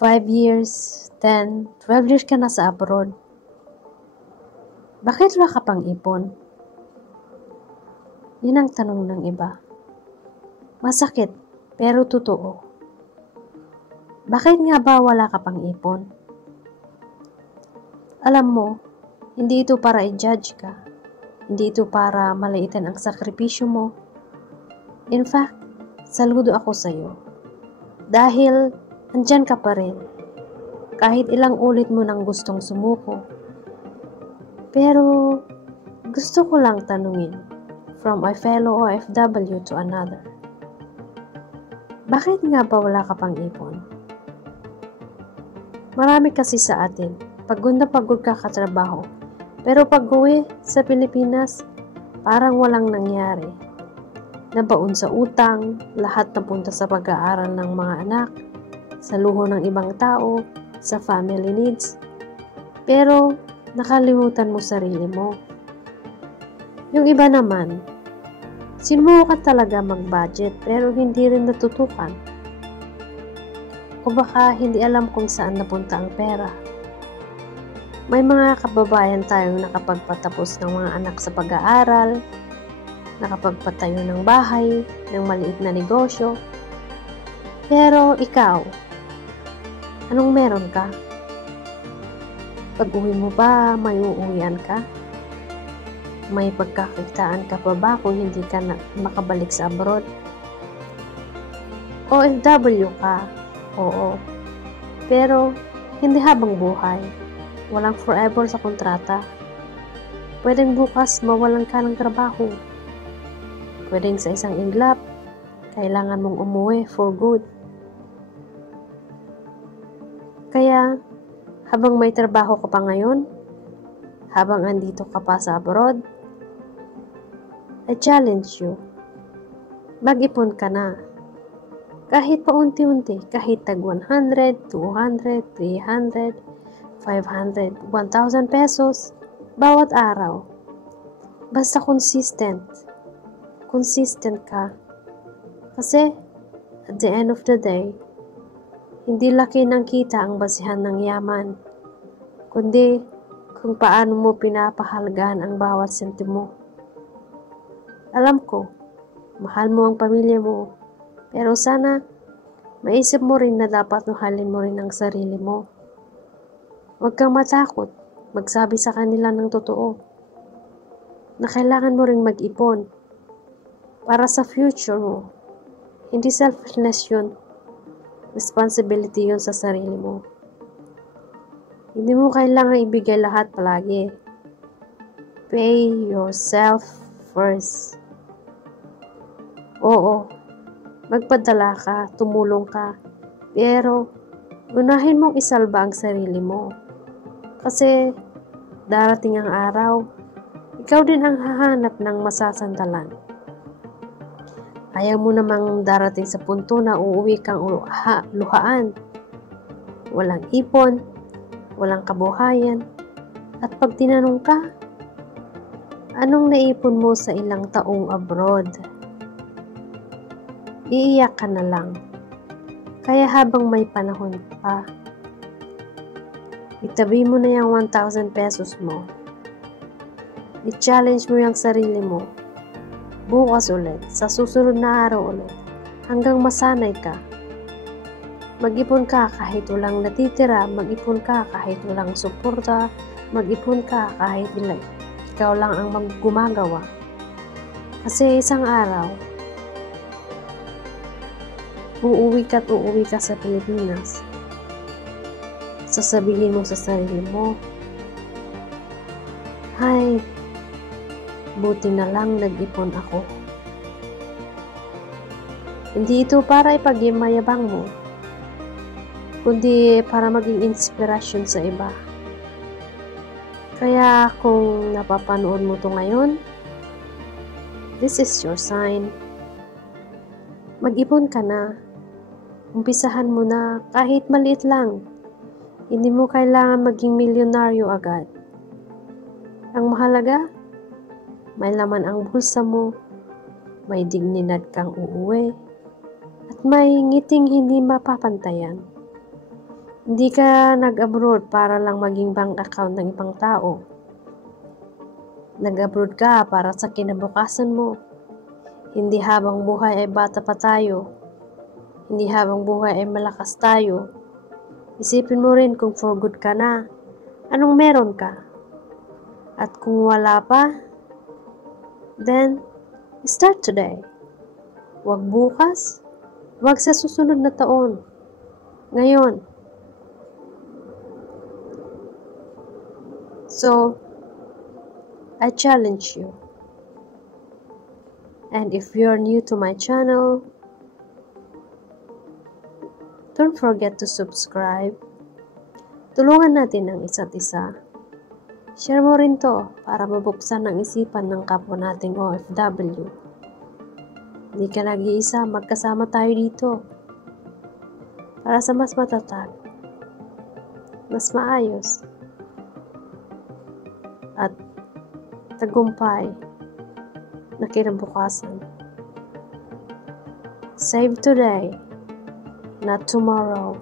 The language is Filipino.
5 years, 10, 12 years ka na sa abroad. Bakit wala ka pang ipon? Yun ang tanong ng iba. Masakit, pero totoo. Bakit nga ba wala ka pang ipon? Alam mo, hindi ito para i-judge ka. Hindi ito para malaitan ang sakripisyo mo. In fact, saludo ako sa'yo. Dahil andyan ka pa rin. Kahit ilang ulit mo nang gustong sumuko. Pero gusto ko lang tanungin, from a fellow OFW to another. Bakit nga ba wala ka pang ipon? Marami kasi sa atin, pagod na pagod ka katrabaho. Pero pag uwi sa Pilipinas, parang walang nangyari. Nabaon sa utang, lahat napunta sa pag-aaral ng mga anak, sa luho ng ibang tao, sa family needs. Pero nakalimutan mo sarili mo. Yung iba naman, sinubukan talaga mag-budget pero hindi rin natutukan. O baka hindi alam kung saan napunta ang pera. May mga kababayan tayong nakapagpatapos ng mga anak sa pag-aaral, nakapagpatayo ng bahay, ng maliit na negosyo. Pero ikaw, anong meron ka? Pag-uwi mo ba, may uuwian ka? May pagkakitaan ka pa ba kung hindi ka na makabalik sa abroad? OFW ka, oo. Pero hindi habang buhay. Walang forever sa kontrata. Pwedeng bukas mawalan ka ng trabaho. Pwedeng sa isang iglap, kailangan mong umuwi for good. Kaya, habang may trabaho ka pa ngayon, habang andito ka pa sa abroad, I challenge you. Mag-ipon ka na. Kahit paunti-unti, kahit tag 100, 200, 300, 500, 1,000 pesos bawat araw. Basta consistent. Consistent ka. Kasi, at the end of the day, hindi laki ng kita ang basihan ng yaman, kundi kung paano mo pinapahalagahan ang bawat sentimo. Alam ko, mahal mo ang pamilya mo, pero sana maisip mo rin na dapat mahalin mo rin ang sarili mo. Huwag kang matakot, magsabi sa kanila ng totoo, na kailangan mo ring mag-ipon para sa future mo. Hindi selfishness yun, responsibility yun sa sarili mo. Hindi mo kailangan ibigay lahat palagi. Pay yourself first. Oo, magpadala ka, tumulong ka, pero unahin mong isalba ang sarili mo. Kasi darating ang araw, ikaw din ang hahanap ng masasandalan. Ayaw mo namang darating sa punto na uuwi kang luhaan. Walang ipon, walang kabuhayan, at pag tinanong ka, anong naipon mo sa ilang taong abroad? Iiyak ka na lang. Kaya habang may panahon pa, itabi mo na yung 1,000 pesos mo. I-challenge mo yung sarili mo. Bukas ulit, sa susunod na araw ulit, hanggang masanay ka. Mag-ipon ka kahit walang natitira, mag-ipon ka kahit walang suporta, mag-ipon ka kahit ikaw lang ang gumagawa. Kasi isang araw, uuwi ka sa Pilipinas. Sasabihin mo sa sarili mo, ay, buti na lang nag-ipon ako. Hindi ito para ipagmayabang mo, kundi para maging inspirasyon sa iba. Kaya kung napapanood mo to ngayon, this is your sign. Mag-ipon ka na. Umpisahan mo na kahit maliit lang. Hindi mo kailangan maging milyonaryo agad. Ang mahalaga, may laman ang bulsa mo, may dignidad kang uuwi, at may ngiting hindi mapapantayan. Hindi ka nag-abroad para lang maging bank account ng ibang tao. Nag-abroad ka para sa kinabukasan mo. Hindi habang buhay ay bata pa tayo. Hindi habang buhay ay malakas tayo. Isipin mo rin kung for good ka na. Anong meron ka? At kung wala pa, then start today. Huwag bukas. Huwag sa susunod na taon. Ngayon. So, I challenge you. And if you're new to my channel, don't forget to subscribe. Tulungan natin ang isa't isa. Share mo rin to para mabuksan ang isipan ng kapwa nating OFW. Hindi ka nag-iisa, magkasama tayo dito. Para sa mas matatag, mas maayos, at tagumpay na kinabukasan. Save today, not tomorrow.